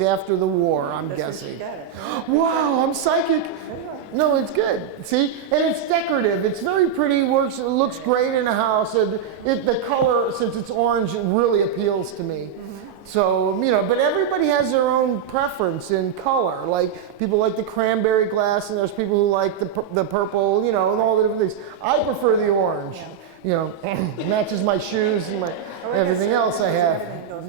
after the war, I'm guessing. Wow, I'm psychic. No, it's good. See, and it's decorative. It's very pretty. Works. It looks great in a house. And the color, since it's orange, it really appeals to me. So, you know, but everybody has their own preference in color. Like, people like the cranberry glass, and there's people who like the purple, you know, and all the different things. I prefer the orange. You know, it matches my shoes and my everything else I have.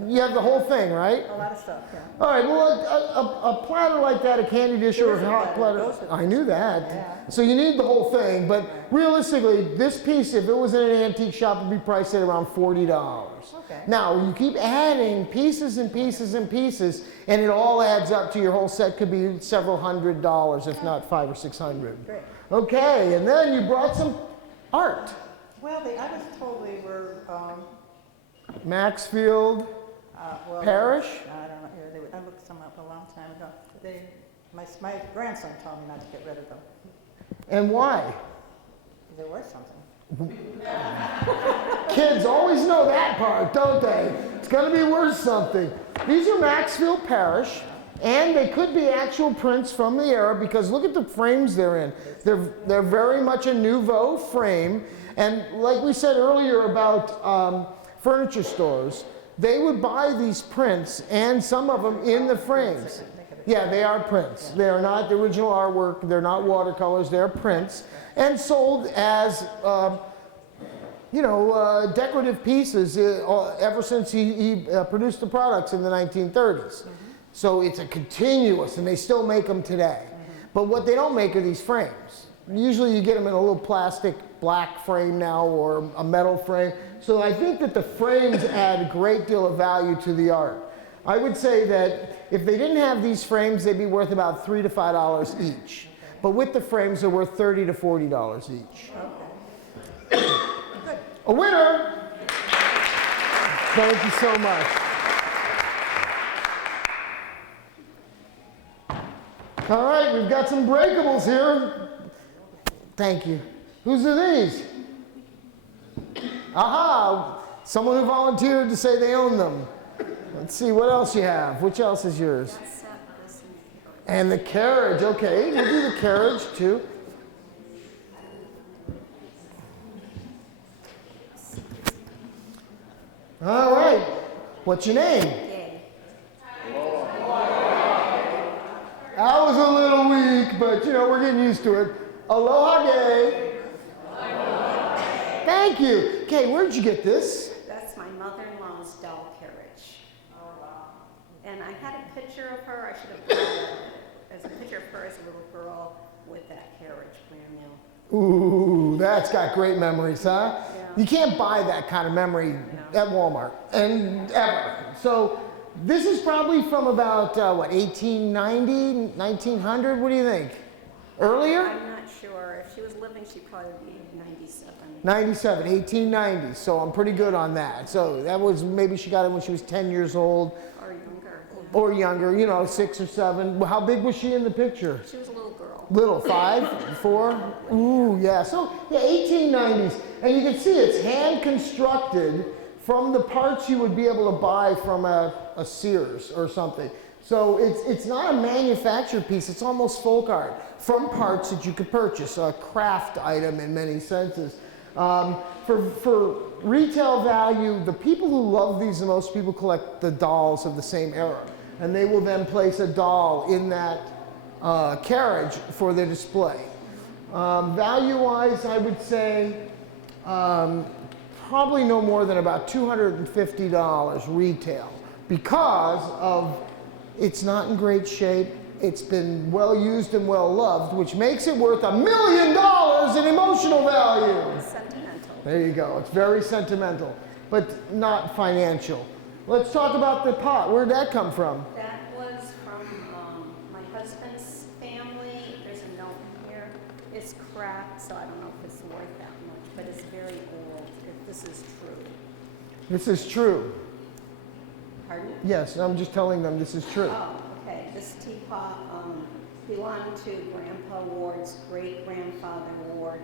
You have the whole thing, right? A lot of stuff, yeah. All right, well, a platter like that, a candy dish or a hot platter, I knew that. Yeah. So you need the whole thing, but realistically, this piece, if it was in an antique shop, would be priced at around $40. Okay. Now, you keep adding pieces and pieces and pieces, and it all adds up to your whole set could be several $100s, if not $500 or $600. Great. Okay, and then you brought some art. Well, I was told they were, Maxfield well, Parish? I don't know. I looked some up a long time ago. My grandson told me not to get rid of them. And why? They're worth something. Kids always know that part, don't they? It's going to be worth something. These are Maxfield Parish, and they could be actual prints from the era because look at the frames they're in. They're very much a nouveau frame, and like we said earlier about furniture stores, they would buy these prints and some of them in the frames. Yeah, they are prints. They are not the original artwork. They're not watercolors. They're prints and sold as decorative pieces ever since he produced the products in the 1930s. So it's a continuous, and they still make them today. But what they don't make are these frames. Usually you get them in a little plastic black frame now or a metal frame. So I think that the frames add a great deal of value to the art. I would say that if they didn't have these frames, they'd be worth about $3 to $5 each. But with the frames, they're worth $30 to $40 each. A winner! Thank you so much. All right, we've got some breakables here. Thank you. Whose are these? Aha! Someone who volunteered to say they own them. Let's see, what else you have? Which else is yours? And the carriage. Okay, we'll do the carriage too. All right. What's your name? Gay. That was a little weak, but you know, we're getting used to it. Aloha, Gay. Thank you. Okay, where'd you get this? That's my mother-in-law's doll carriage. Oh, wow. And I had a picture of her. I should have put it as a picture of her as a little girl with that carriage, brand new. Ooh, that's got great memories, huh? Yeah. You can't buy that kind of memory at Walmart, and ever. So this is probably from about, 1890, 1900? What do you think? Earlier? I'm not sure. If she was living, she'd probably be 97. 97, 1890, so I'm pretty good on that. So that was, maybe she got it when she was 10 years old. Or younger. Or younger, you know, 6 or 7. How big was she in the picture? She was a little girl. Little, 5, 4? Ooh, yeah. So, yeah, 1890s. And you can see it's hand constructed from the parts you would be able to buy from a Sears or something. So it's not a manufactured piece, it's almost folk art from parts that you could purchase, a craft item in many senses. For retail value, the people who love these the most, people collect the dolls of the same era. And they will then place a doll in that carriage for their display. Value-wise, I would say probably no more than about $250 retail because of it's not in great shape. It's been well used and well loved, which makes it worth $1 million in emotional value. Sentimental. There you go. It's very sentimental, but not financial. Let's talk about the pot. Where'd that come from? That was from my husband's family. There's a note here. It's cracked, so I don't know if it's worth that much, but it's very old, if this is true. This is true. Pardon? Yes, I'm just telling them this is true. Oh, okay. This teapot belonged to Grandpa Ward's great-grandfather Ward,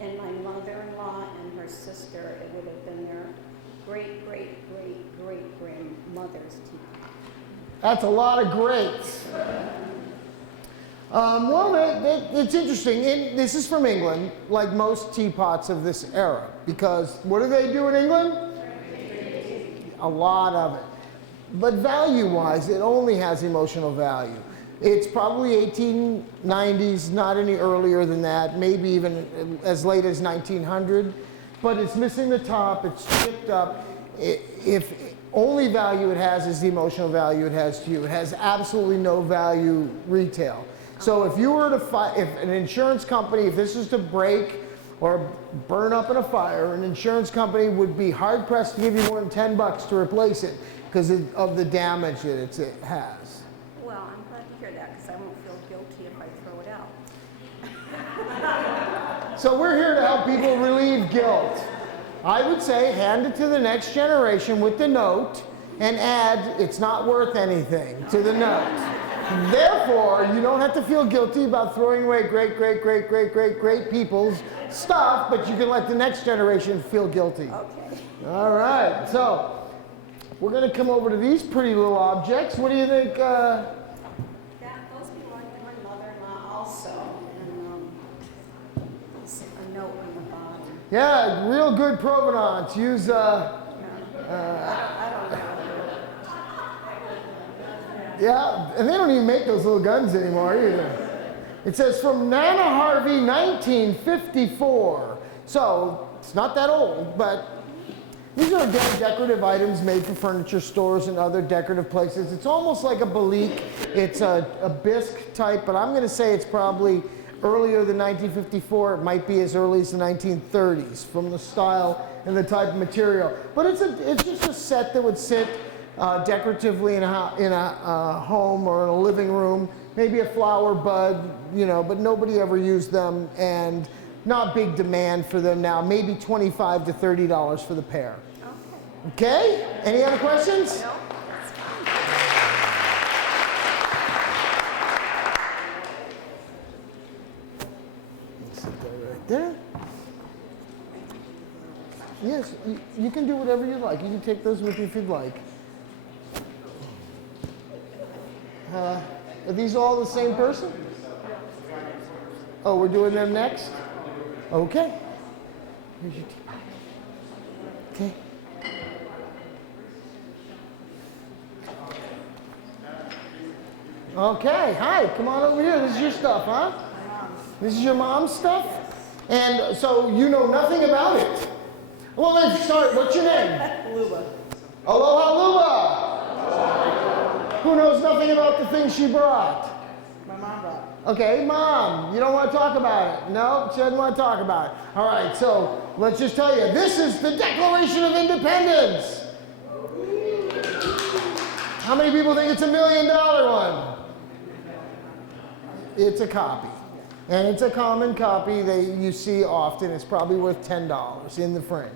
and my mother-in-law and her sister, it would have been their great-great-great-great-grandmother's teapot. That's a lot of greats. Well, it's interesting. This is from England, like most teapots of this era, because what do they do in England? A lot of it. But value-wise, it only has emotional value. It's probably 1890s, not any earlier than that, maybe even as late as 1900. But it's missing the top, it's chipped up. If only value it has is the emotional value it has to you. It has absolutely no value retail. So if you were to if an insurance company, if this was to break or burn up in a fire, an insurance company would be hard pressed to give you more than $10 to replace it because of the damage that it has. Well, I'm glad to hear that because I won't feel guilty if I throw it out. So we're here to help people relieve guilt. I would say hand it to the next generation with the note and add it's not worth anything to the note. Therefore, you don't have to feel guilty about throwing away great people's stuff, but you can let the next generation feel guilty. Okay. All right, so we're going to come over to these pretty little objects. What do you think? Those belong to my mother-in-law also, and there's a note on the bottom. Yeah, real good provenance. Use, I don't know. yeah, and they don't even make those little guns anymore either. It says from Nana Harvey, 1954. So it's not that old, but these are again decorative items made for furniture stores and other decorative places. It's almost like a Balik. It's a bisque type, but I'm going to say it's probably earlier than 1954. It might be as early as the 1930s from the style and the type of material. But it's just a set that would sit decoratively in a home or in a living room, maybe a flower bud, you know, but nobody ever used them and not big demand for them now, maybe $25 to $30 for the pair. Okay? Any other questions? No, that's fine. Sit that right there. Yes, you can do whatever you like. You can take those with you if you'd like. Are these all the same person? Oh, we're doing them next? Okay. Here's your teapot. Okay. Okay, hi, come on over here. This is your stuff, huh? This is your mom's stuff? And so you know nothing about it. Well, let's start. What's your name? Luba. Aloha, Luba. Who knows nothing about the things she brought? My mom brought. Okay, Mom, you don't want to talk about it. No, she doesn't want to talk about it. All right, so let's just tell you, this is the Declaration of Independence. How many people think it's $1 million one? It's a copy. And it's a common copy that you see often. It's probably worth $10 in the frame.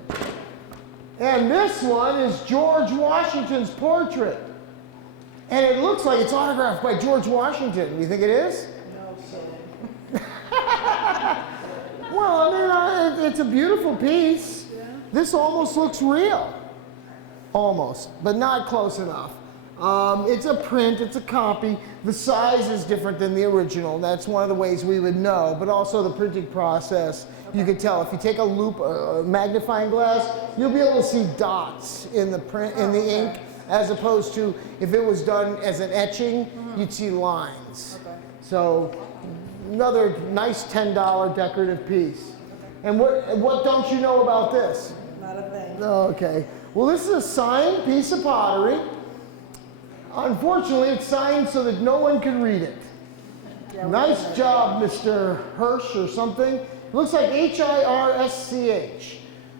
And this one is George Washington's portrait. And it looks like it's autographed by George Washington. You think it is? No, so. Well, I mean, it's a beautiful piece. Yeah. This almost looks real. Almost, but not close enough. It's a print, it's a copy. The size is different than the original. That's one of the ways we would know, but also the printing process. Okay. You can tell if you take a loop, a magnifying glass, you'll be able to see dots in the print, in the ink, as opposed to if it was done as an etching, you'd see lines. Okay. So another nice $10 decorative piece. And what don't you know about this? Not a thing. Okay. Well, this is a signed piece of pottery. Unfortunately, it's signed so that no one can read it. Yeah, Nice job, Mr. Hirsch or something. It looks like Hirsch.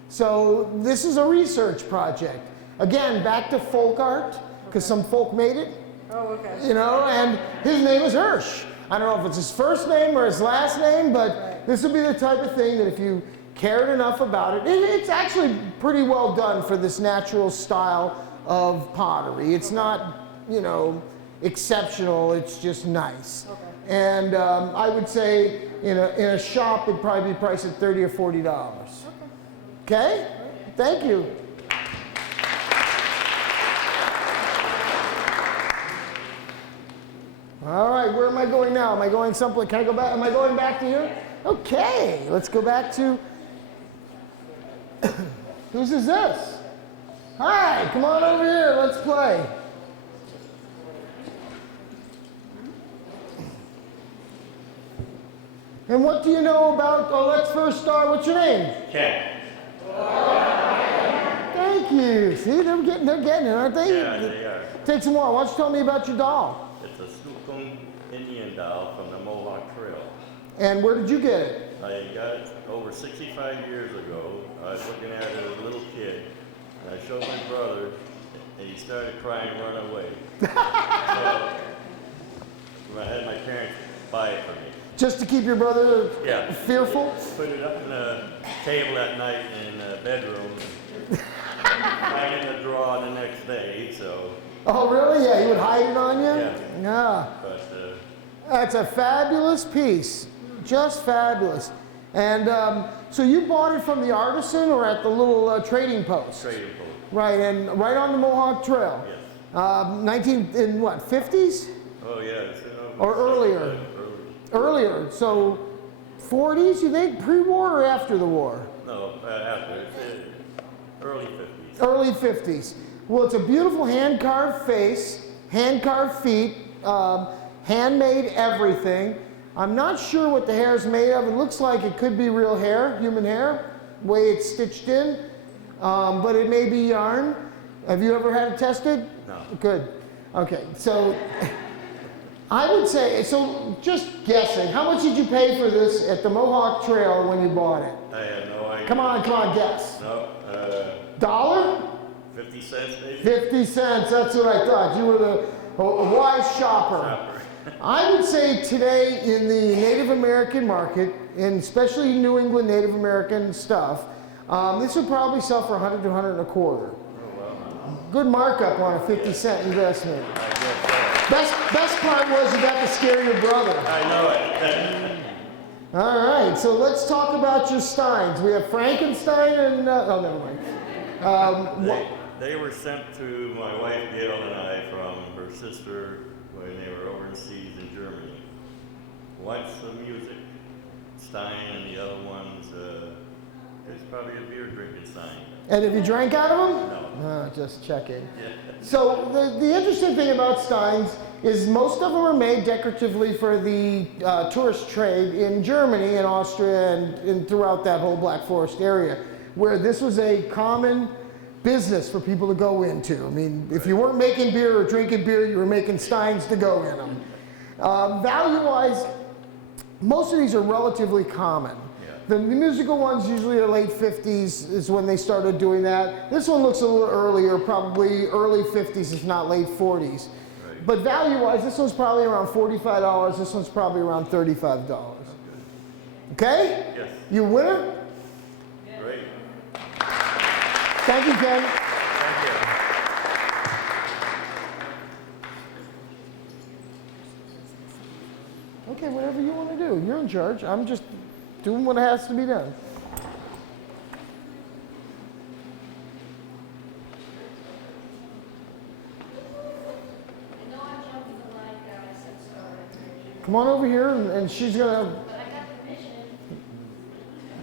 So this is a research project. Again, back to folk art, because some folk made it. Oh, okay. You know, and his name is Hirsch. I don't know if it's his first name or his last name, but this would be the type of thing that if you cared enough about it, it's actually pretty well done for this natural style of pottery. It's not, you know, exceptional, it's just nice. Okay. And I would say in a shop, it'd probably be priced at $30 or $40. Okay? Thank you. All right, where am I going now? Am I going someplace? Can I go back? Am I going back to here? Okay, let's go back to. Whose is this? Hi, come on over here. Let's play. And what do you know about, let's first start, what's your name? Ken. Thank you. See, they're getting it, aren't they? Yeah, they are. Take some more. Why don't you tell me about your doll? It's a Skookum Indian doll from the Mohawk Trail. And where did you get it? I got it over 65 years ago. I was looking at it as a little kid, and I showed my brother, and he started crying and run away. So I had my parents buy it for me. Just to keep your brother Yeah. fearful? Put it up in the table at night in the bedroom, hang it in the drawer the next day, so. Oh, really? Yeah, he would hide it on you? Yeah. Yeah. But That's a fabulous piece. Just fabulous. And so you bought it from the artisan or at the little trading post? trading post. Right, and right on the Mohawk Trail. Yes. In what, 50s? Oh, yes. Or earlier? Earlier. So 40s, you think? Pre-war or after the war? No, after. Early 50s. Early 50s. Well, it's a beautiful hand-carved face, hand-carved feet, handmade everything. I'm not sure what the hair is made of. It looks like it could be real hair, human hair, the way it's stitched in, but it may be yarn. Have you ever had it tested? No. Good. Okay, so I would say, so just guessing, how much did you pay for this at the Mohawk Trail when you bought it? I have no idea. Come on, guess. No, Dollar? 50 cents maybe? 50 cents, that's what I thought. You were a wise shopper. I would say today in the Native American market, and especially New England Native American stuff, this would probably sell for 100 to 100 and a quarter. Good markup on a 50-cent investment. I guess so. Best part was you got to scare your brother. I know it. All right, so let's talk about your steins. We have Frankenstein and, oh, never mind. They were sent to my wife Gail and I from her sister when they were overseas in Germany. One's the music, Stein, and the other one's it's probably a beer drinking Stein. And have you drank out of them? No. No, just checking. Yeah. So the interesting thing about steins is most of them are made decoratively for the tourist trade in Germany and Austria and throughout that whole Black Forest area, where this was a common business for people to go into. I mean, if you weren't making beer or drinking beer, you were making steins to go in them. Value-wise, most of these are relatively common. The musical ones usually are late 50s is when they started doing that. This one looks a little earlier, probably early 50s, if not late 40s. Right. But value-wise, this one's probably around $45. This one's probably around $35. Okay? Yes. You winner? Great. Thank you, Ken. Thank you. Okay, whatever you want to do. You're in charge. I'm just doing what has to be done. Come on over here, and she's gonna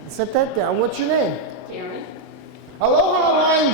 set that down. What's your name? Karen? Aloha,